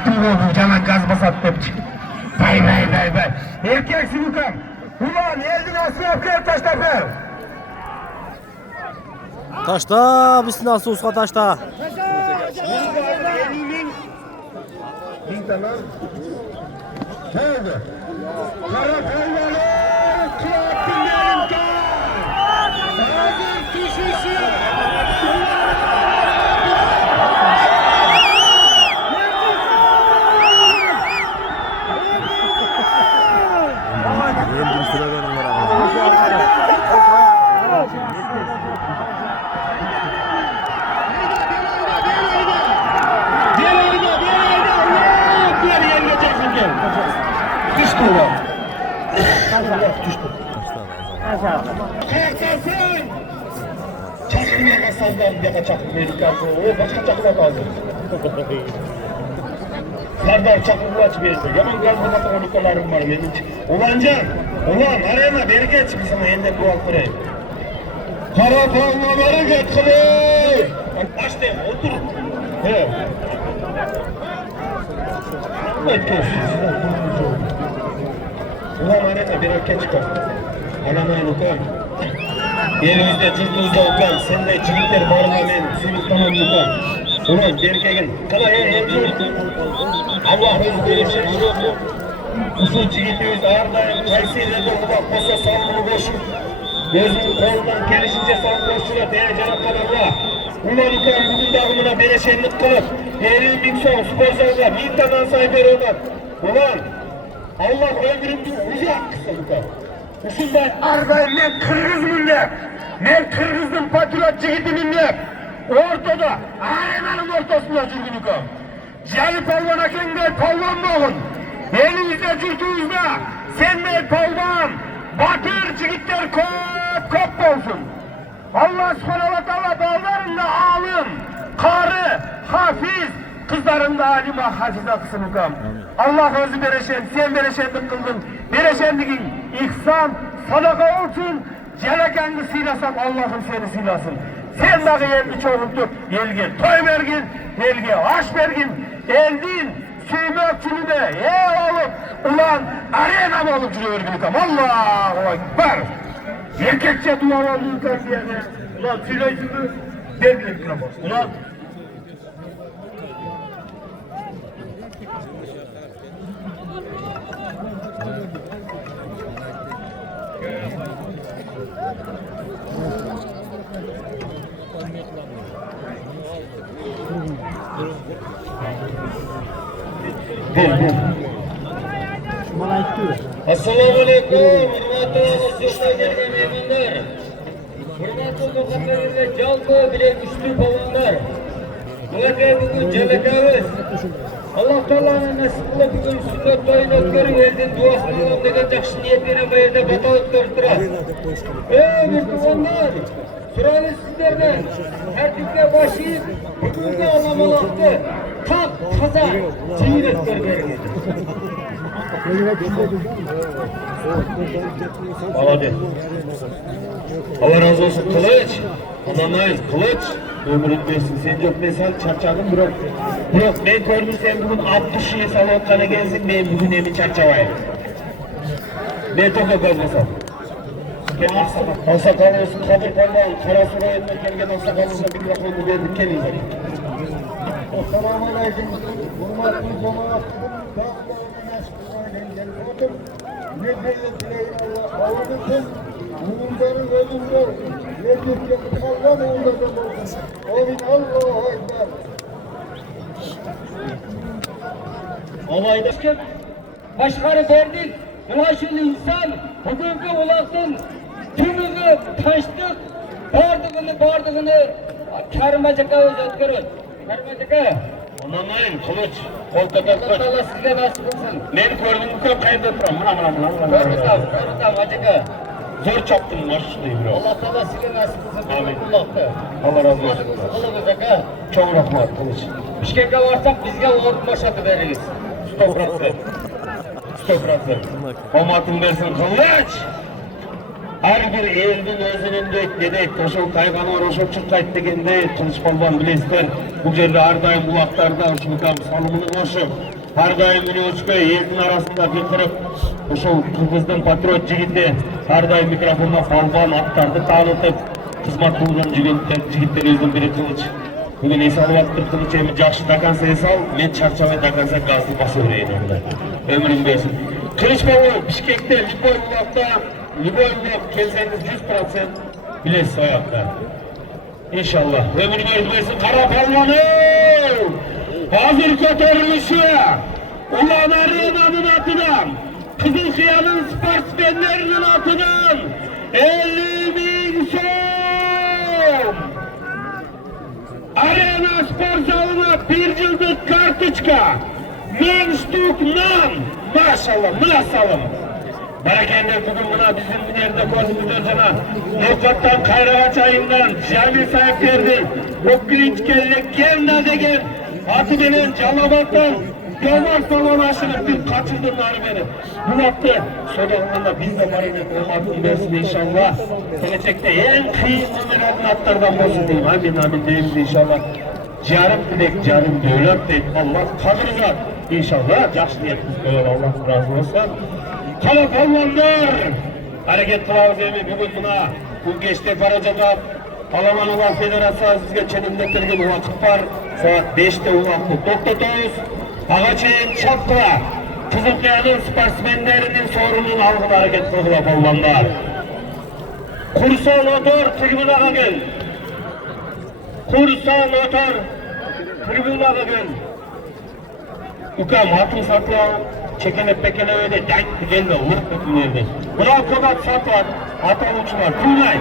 ayttım go bu jana gaz basat depçi. Vay. Erkeksin ukam. Ulan eldin asrap kel taşlap kel. Taşta, bizning asosga taşta. Nerede? Kara kaynalı kıyafetin elimde. Hazır düşüşü. Düştü ulan. Düştü. Kalksasın. Çakmaya sazdan bir kaçak Amerikası. O başka çaklar lazım. Serdar çakmaya aç bir yerde. Yaman gaz basatı konuklarım var benim. Ulan arayama beri geç bizim elinde bu altırayım. Kara palmaları getireyim. Aç deyim otur. He. Ulan arayama bir erken çıkar. Anamayın ukam. Yerimizde cüzdüzde ukam. Sen de çilikler barına men. Sivil tamam ukam. Ulan berkegin. Kala emcur. Allah razı verirse yok. Usul çiğitliyiz ağırdayım. Kayseri'de ulan kosa sağlığını boşun. Gözünün kolundan gelişince sağ koşuna değer canım kadarla. Ulan ukam bugün dağımına bereşenlik kılıp. Eylül Mikson spor salga. Mintadan sayber olan. Ulan. Allah ömrümdü uzak kısa ukam. Usuldan ağırdayım ben Kırgız millep. Ben Kırgız'ın patriot çiğiti millep. Ortada, arenanın ortasında жүрgün ukam. Cali palvan akengey palvan boğun. Elinizde cürtüğünüzde sendey palvan, batır çigitler kop bolsun. Allah subhanahu wa ta'ala dağlarında alim, karı, hafiz, kızlarında alime hafize kısın ukam. Allah özü bereşen, sen bereşenlik kıldın. Bereşenliğin ihsan, sadaka olsun. Celekenli silasam Allah'ım seni silasın. Sen dağı elini çoğultup elge toy vergin, elge aş vergin, eldin, süymökçülü de olup, ulan arena olup cüre vergin ukam. Allahu Ekber. Erkekçe dualarını ukam diyene, ulan süyleyicini vergin ukam. Ulan. Assalamualaikum warahmatullahi wabarakatuh. Hurmatli muhabbatlar, jalbo bilan güçlü balonlar. Bugun jalakamiz. Allah taolaning nasib qilib bugun sunnat to'yini o'tkazib eldan duo qilib degan yaxshi niyat bilan bu yerda bato o'tkazib turadi. Ey musulmonlar, so'raymiz sizlardan tartibga boshlayib bugungi alomatni top toza jiyrak ko'rgangiz. Allah razı olsun Kılıç. Anlamayız Kılıç. Ömrün versin. Sen yok mesela çarçağın bırak. Yok ben gördüm sen bugün 60 yıl salonlara gelsin ben bugün emin çarçavayım. Ben toka görmesem. Alsakalı olsun kabul kalmayın. Kara sura etmekten gelen alsakalısına bir rakamı verdik kendinize. Esselamu Aleyküm. Hurmatlı cemaat. Ne belirtileyin Allah Allah'ın Müminlerin ölümler Yedikçe Allah Allah'ın olsun. Amin Allahu Ekber. Olayda başkarı verdik. Ulaşın insan bugünkü ulaşın tümünü taştık. Bardığını karmacaka özetkirin. Karmacaka. Anlamayın Kılıç. Koltada kılıç. Allah sizge nasip olsun. Ben gördüm bu kadar kayıp oturam. Gördüm acıka. Zor çaptım maşallah. Allah Teala sizge nasip olsun. Amin. Allah razı olsun. Allah acıka. Çok rahmat Kılıç. Bişkek'e varsak bizge oğlum boşatı veririz. Stopraklar. Omatın versin Kılıç. Her bir elдің özünündek dedek, oşol kayganlar oşol çırkayt degende Kılıç Palvan bilesizler. Bu jerde har daim bulaklarda uşulukam salımını koşup, har daim Münöçköy elдің arasında kırkırıp, oşol Kırgız'dan patriot jigiti har daim mikrofonda Palvan attарды tanıtıp, kızmat kılgan jigitlerimizden biri Kılıç. Bugün esalıvattır Kılıç emi жақшы dakansa esal, men çarçabay dakansa gazlı bası vereyim onda. Ömrüm besin. Kılıç Palvan Bişkek'te Lipoy bulakta Любой улак келсеңіз 100% білесіз ояқта. İnşallah. Ömür vermesin Kara Palvan'ın! Hazır kötörülüşü! Ulan Arena'nın atıdan, Kızılkıya'nın sportsmenlerinin atıdan 50.000 som! Arena spor salına 1 yıllık kartuşka, 1000 stuk nan! Maşallah, mınasalım! Barakender bugün buna bizim yerde gözümüzden sana Nokat'tan Kayrağaç ayından Cemil sahiplerdi. Okkilinç kellek gelna degen atı benen Calabat'tan Yollar salon aşırıp bir kaçırdınlar beni. Bu yaptı. Sodağında biz de marinet olmadığını versin inşallah. Gelecekte en kıyın numaradın atlardan olsun diyeyim. Amin deyimiz inşallah. Carım bilek, carım dövlep deyip Allah kadırıza inşallah. Yaxşı niyetimiz koyar Allah razı olsun. Kala Palvanlar! Hareket kılavuz emi bugün buna bu geçte barajada Alaman Ulan Federasyonu sizge çenimlettirgen vakit var. Saat 5'te ulandı. Toktotuz, Ağaçayın Çapkıla, Kızılkıya'nın sportsmenlerinin sorunun algılı hareket kılavuz Palvanlar. Kursan otor tribünaga gel. Kursan otor tribünaga gel. Ukam hatun sakla. Çekelep bekele öyle denk gelme, vurup bütünlerdi. Bırak kadar sat var, ata uçlar, Tunay.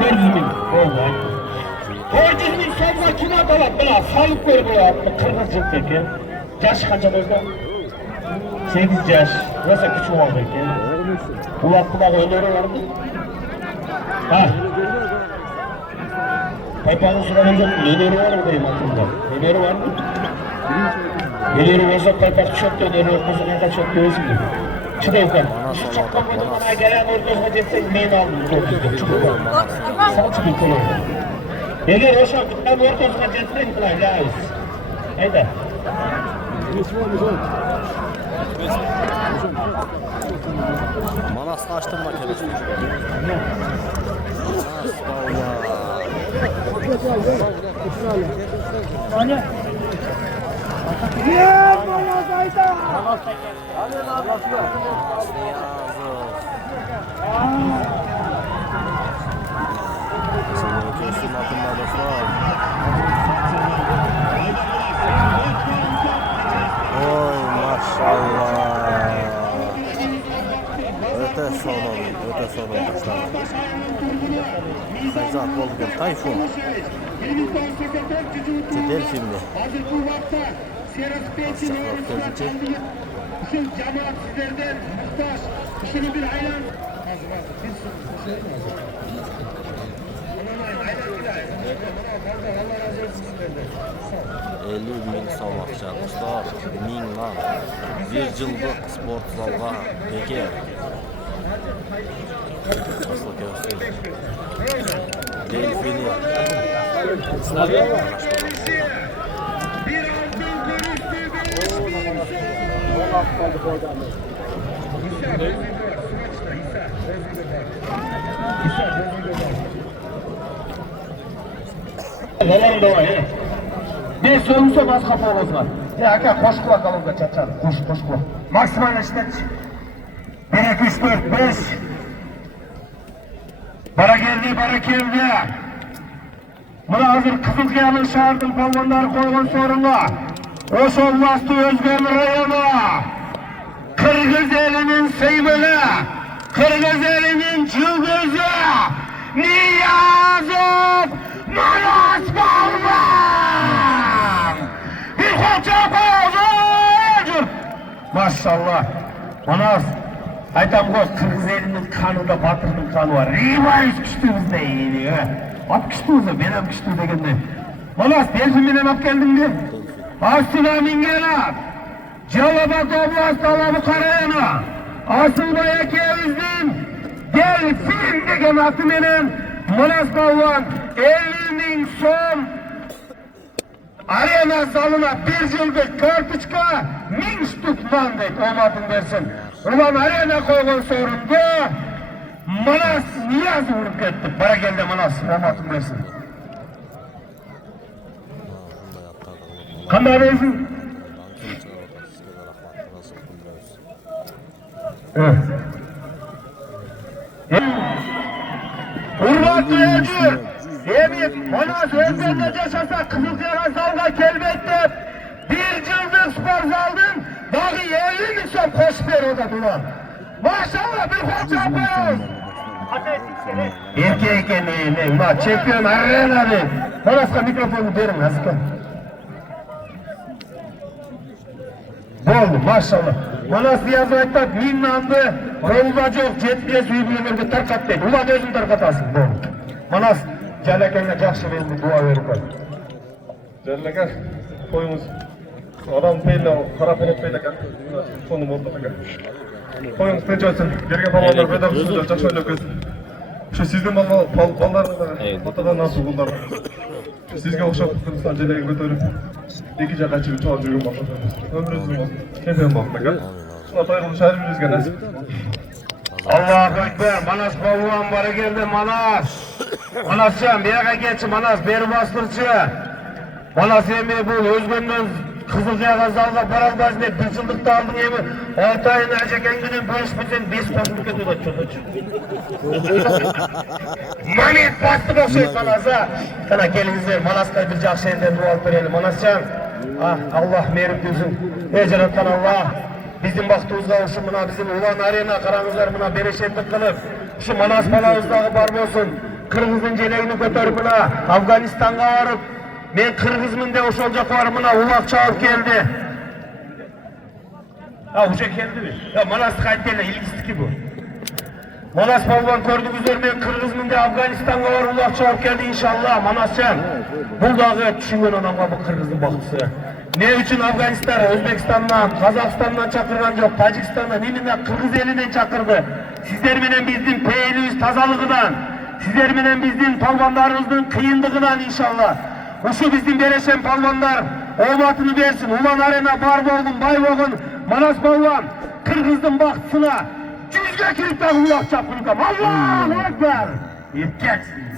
400.000, olay. 400.000 satma kim atalat, bana salıp ver bu ya, kırmızı çıktaki. Yaş kaça bozda? 8 yaş, nasıl küçük oldu ki? Kulak öneri vardı. Ha. Kaypanın sıralarında öneri var mı diyeyim aklımda? Öneri var mı? Geliyorum olsa kaypak çok da öneri olmasa kaypak çok da olsun gibi. Çıkıyor kan. Şu çakma koydum bana gelen ortasına geçsek neyin aldım? Çıkıyor kan. Sana çıkıyor kan orada. Eğer o şarkıdan ortasına geçsek kılay layız. Hayda. Manasını açtım makinesi. Manas Öte sonun taşlar. Sayzat olgun Tayfun. Çetel filmi. Bütün cemaat sizlerden muhtaç. Şunu bir hayran. 50.000 so'm akcha dostlar. 1000 lan. 1 yillik sport zalga bekar. Asıl görsün. Delfini. Balam da var ya. Ben soğumsa bas kafamız var. Ya aka koş kulak alımda çatçalı. Koş kulak. Maksimal işlet. 1, 2, 3, 4, 5. Bara geldi. Buna hazır Kızılkıya'nın şahardın palvanları koygan sorunla. Oşol bastı Özgen rayonu. Kırgız elinin seymeli. Kırgız elinin cılgızı. Niyazov Manas Palvan. Bir koça bağlı. Maşallah. Manas. Aytam koş, Kırgız elinin kanında Batır'ın kanı var. Rivayet küçtüğümüzde iyiydi. At küçtüğümüzde, benim küçtüğüm degende. Manas, delfinmeden at geldin mi? Asına mingen at. Calabat oblast alamı karayana. Asılbay ekebizin Delfin degen atı menen Manas Balvan 50.000 so'm arena zalına bir yıllık kartuşka 1000 ştuk man deyip omadın versin. Ulan arena koygun sorunda Manas Niyaz vurup kettik. Para geldi Manas omadın versin. Kanday versin. Urvat duyacı. Demek Manas özlerine yaşasa Kızılkaya zalga kelbette bir yıllık spor zaldın bağı 50.000 so'm koşup ver o da duran. Maşallah bir koç yapıyoruz. Erkek ne? Ma çekiyorum arena be. Manas'a mikrofonu verin azıcık. Boldu maşallah. Manas Niyaz ayttat 1000 nandı. Kolda yok жетпес үйгülерге tarkat deydi. Ulan özün tarkatasın. Boldu. Manas Jalakanga жақсы белді дуа беріп қой. Jalaka koyumuz adam peyla qarapelep peyla kan sonu boldu aka. Koyumuz tinch olsun. Bergen palonlar bedavsiz жақсы o'ynab ketsin. Shu sizning ballarni otadan nasıl bunlar. Sizga o'xshab Hindiston jalaga ko'tarib ikki jaqachini cho'g'ib yurgan boshqa. Ömrünüz olsun. Chempion bo'ldi aka. Shuna to'y qilish harimizga nasib. Allahu Ekber. Manas Balvan bari geldi Manas. Manascan bir yere geç Manas beri bastırçı. Manas yemeği bu özgünden Kızılcağa zalga paralbazın hep bir yıllıkta aldın yemeği. 6 ayın erceken günün bölüşmeden 5 basılık ediyorlar çocuğu. Manet bastı o şey Manas'a. Sana gelinizler Manas'ta bir жақсы şeyden dua verelim Manascan. Ah Allah merim gözün. Ey Cenab-ı Allah. Bizim baktığımızda şu mına bizim ulan arena karanızlar mına bereşetlik kılıp şu Manas balağızdağı bar olsun. Kırgız'ın jeleğini götürüp mına Afganistan'a varıp men Kırgız'mın de oşolcak var mına ulak çağırıp geldi. Ha uca geldi mi? Ya Manas kayıtlarıyla ilgisi ki bu. Manas Balvan gördüğünüzler men Kırgız'mın de Afganistan'a var ulak çağırıp geldi inşallah Manascan. Bu dağı düşüngen adamga bu Kırgız'ın baktısı. Ne için Afganistan'a, Özbekistan'dan, Kazakistan'dan çakırgan yok, Tacikistan'dan, Nimin'den, Kırgız elinden çakırdı. Sizler menen bizim peynimiz tazalığından, sizler menen bizim palvanlarımızın kıyındığından inşallah. Uşu bizim bereşen palvanlar, ormatını versin, ulan arena bar boğun, bay boğun, Manas Balvan, Kırgız'ın baktısına, 100'ge kirip de ulak çapırıkam. Allahu Ekber! Erkeksin.